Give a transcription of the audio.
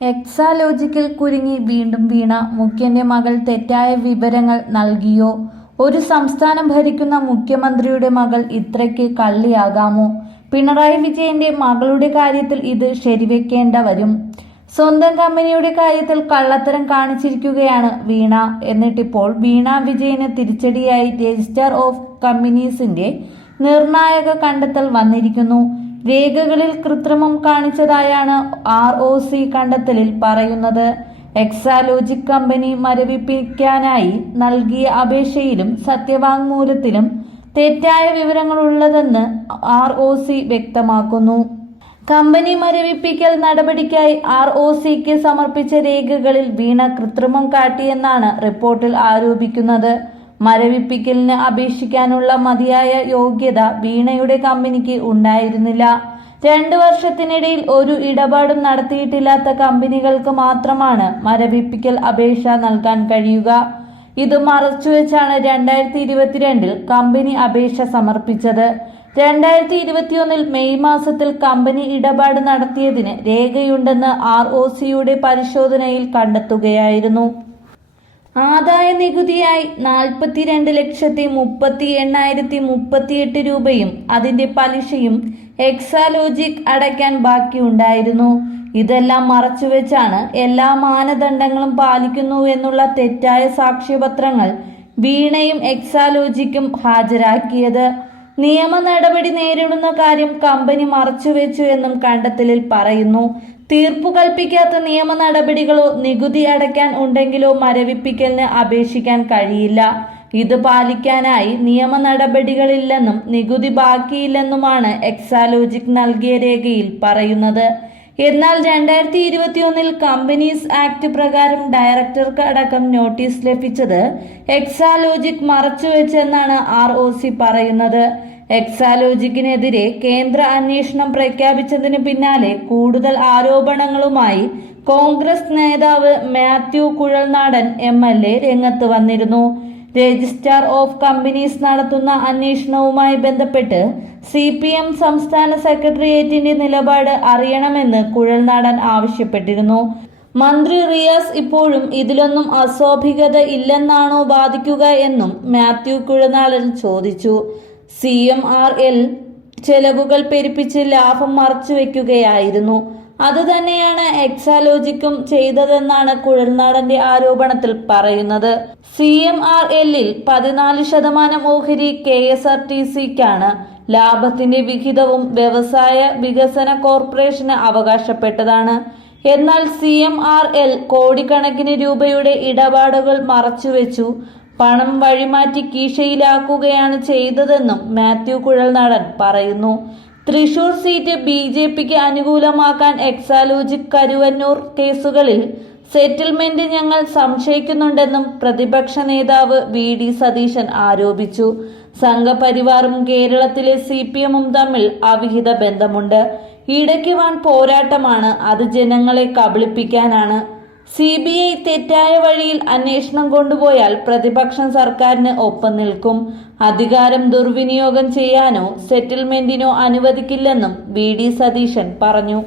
എക്സാലോജിക്കിൽ കുരുങ്ങി വീണ്ടും വീണ മുഖ്യന്റെ മകൾ തെറ്റായ വിവരങ്ങൾ നൽകിയോ? ഒരു സംസ്ഥാനം ഭരിക്കുന്ന മുഖ്യമന്ത്രിയുടെ മകൾ ഇത്രയ്ക്ക് കള്ളിയാകാമോ? പിണറായി വിജയന്റെ മകളുടെ കാര്യത്തിൽ ഇത് ശരിവെക്കേണ്ട വരും സ്വന്തം കമ്പനിയുടെ കാര്യത്തിൽ കള്ളത്തരം കാണിച്ചിരിക്കുകയാണ് വീണ. എന്നിട്ടിപ്പോൾ വീണ വിജയന് തിരിച്ചടിയായി രജിസ്റ്റർ ഓഫ് കമ്പനീസിന്റെ നിർണായക കണ്ടെത്തൽ വന്നിരിക്കുന്നു. രേഖകളിൽ കൃത്രിമം കാണിച്ചതായാണ് ആർ ഒ സി കണ്ടെത്തലിൽ പറയുന്നത്. എക്സാലോജിക് കമ്പനി മരവിപ്പിക്കാനായി നൽകിയ അപേക്ഷയിലും സത്യവാങ്മൂലത്തിലും തെറ്റായ വിവരങ്ങളുള്ളതെന്ന് ആർ ഒ സി വ്യക്തമാക്കുന്നു. കമ്പനി മരവിപ്പിക്കൽ നടപടിക്കായി ആർ ഒ സിക്ക് സമർപ്പിച്ച രേഖകളിൽ വീണ കൃത്രിമം കാട്ടിയെന്നാണ് റിപ്പോർട്ടിൽ ആരോപിക്കുന്നത്. മരവിപ്പിക്കലിന് അപേക്ഷിക്കാനുള്ള മതിയായ യോഗ്യത വീണയുടെ കമ്പനിക്ക് ഉണ്ടായിരുന്നില്ല. രണ്ട് വർഷത്തിനിടയിൽ ഒരു ഇടപാടും നടത്തിയിട്ടില്ലാത്ത കമ്പനികൾക്ക് മാത്രമാണ് മരവിപ്പിക്കൽ അപേക്ഷ നൽകാൻ കഴിയുക. ഇത് മറച്ചുവെച്ചാണ് രണ്ടായിരത്തി ഇരുപത്തിരണ്ടിൽ കമ്പനി അപേക്ഷ സമർപ്പിച്ചത്. രണ്ടായിരത്തി ഇരുപത്തിയൊന്നിൽ മെയ് മാസത്തിൽ കമ്പനി ഇടപാട് നടത്തിയതിന് രേഖയുണ്ടെന്ന് ആർ ഒ സിയുടെ പരിശോധനയിൽ കണ്ടെത്തുകയായിരുന്നു. ആദായ നികുതിയായി നാൽപ്പത്തിരണ്ട് ലക്ഷത്തി മുപ്പത്തി എണ്ണായിരത്തി മുപ്പത്തിയെട്ട് രൂപയും അതിന്റെ പലിശയും എക്സാലോജിക് അടയ്ക്കാൻ ബാക്കിയുണ്ടായിരുന്നു. ഇതെല്ലാം മറച്ചുവെച്ചാണ് എല്ലാ മാനദണ്ഡങ്ങളും പാലിക്കുന്നു എന്നുള്ള തെറ്റായ സാക്ഷ്യപത്രങ്ങൾ വീണയും എക്സാലോജിക്കും ഹാജരാക്കിയത്. നിയമ നടപടി നേരിടുന്ന കാര്യം കമ്പനി മറച്ചുവെച്ചു എന്നും കണ്ടെത്തലിൽ പറയുന്നു. തീർപ്പു കൽപ്പിക്കാത്ത നിയമ നടപടികളോ നികുതി അടയ്ക്കാൻ ഉണ്ടെങ്കിലോ മരവിപ്പിക്കലിന് അപേക്ഷിക്കാൻ കഴിയില്ല. ഇത് പാലിക്കാനായി നിയമ നടപടികളില്ലെന്നും നികുതി ബാക്കിയില്ലെന്നുമാണ് എക്സാലോജിക് നൽകിയ രേഖയിൽ പറയുന്നത്. എന്നാൽ രണ്ടായിരത്തി ഇരുപത്തിയൊന്നിൽ കമ്പനീസ് ആക്ട് പ്രകാരം ഡയറക്ടർക്ക് അടക്കം നോട്ടീസ് ലഭിച്ചത് എക്സാലോജിക് മറച്ചുവെച്ചെന്നാണ് ആർ ഒ സി പറയുന്നത്. എക്സാലോജിക്കിനെതിരെ കേന്ദ്ര അന്വേഷണം പ്രഖ്യാപിച്ചതിന് പിന്നാലെ കൂടുതൽ ആരോപണങ്ങളുമായി കോൺഗ്രസ് നേതാവ് Mathew Kuzhalnadan M L A രംഗത്ത് വന്നിരുന്നു. രജിസ്ട്രാർ ഓഫ് കമ്പനീസ് നടത്തുന്ന അന്വേഷണവുമായി ബന്ധപ്പെട്ട് സി പി എം സംസ്ഥാന സെക്രട്ടേറിയറ്റിന്റെ നിലപാട് അറിയണമെന്ന് കുഴൽനാടൻ ആവശ്യപ്പെട്ടിരുന്നു. മന്ത്രി റിയാസ് ഇപ്പോഴും ഇതിലൊന്നും അസ്വാഭികത ഇല്ലെന്നാണോ ബാധിക്കുക എന്നും മാത്യു കുഴൽനാടൻ ചോദിച്ചു. സി എം ആർ എൽ ചെലവുകൾ പെരുപ്പിച്ച് ലാഭം മറച്ചുവെക്കുകയായിരുന്നു അതുതന്നെയാണ് എക്സാലോജിക്കും ചെയ്തതെന്നാണ് കുഴൽനാടന്റെ ആരോപണത്തിൽ പറയുന്നത്. സി എം ആർ എല്ലിൽ പതിനാല് ശതമാനം ഓഹരി കെ എസ് ആർ ടി സിക്കാണ് ലാഭത്തിന്റെ വിഹിതവും വ്യവസായ വികസന കോർപ്പറേഷന് അവകാശപ്പെട്ടതാണ്. എന്നാൽ സി എം ആർ എൽ കോടിക്കണക്കിന് രൂപയുടെ ഇടപാടുകൾ മറച്ചുവെച്ചു പണം വഴിമാറ്റി കീശയിലാക്കുകയാണ് ചെയ്തതെന്നും മാത്യു കുഴൽനാടൻ പറയുന്നു. തൃശൂർ സീറ്റ് ബി ജെ പിക്ക് അനുകൂലമാക്കാൻ എക്സാലോജിക് കരുവന്നൂർ കേസുകളിൽ സെറ്റിൽമെന്റ് ഞങ്ങൾ സംശയിക്കുന്നുണ്ടെന്നും പ്രതിപക്ഷ നേതാവ് വി ഡി സതീശൻ ആരോപിച്ചു. സംഘപരിവാറും കേരളത്തിലെ സി പി എമ്മും തമ്മിൽ അവിഹിത ബന്ധമുണ്ട്. ഇടയ്ക്ക് വൻ പോരാട്ടമാണ് അത് ജനങ്ങളെ കബളിപ്പിക്കാനാണ്. സി ബി ഐ തെറ്റായ വഴിയിൽ അന്വേഷണം കൊണ്ടുപോയാൽ പ്രതിപക്ഷം സർക്കാരിന് ഒപ്പം നിൽക്കും. അധികാരം ദുർവിനിയോഗം ചെയ്യാനോ സെറ്റിൽമെന്റിനോ അനുവദിക്കില്ലെന്നും വി ഡി സതീശൻ പറഞ്ഞു.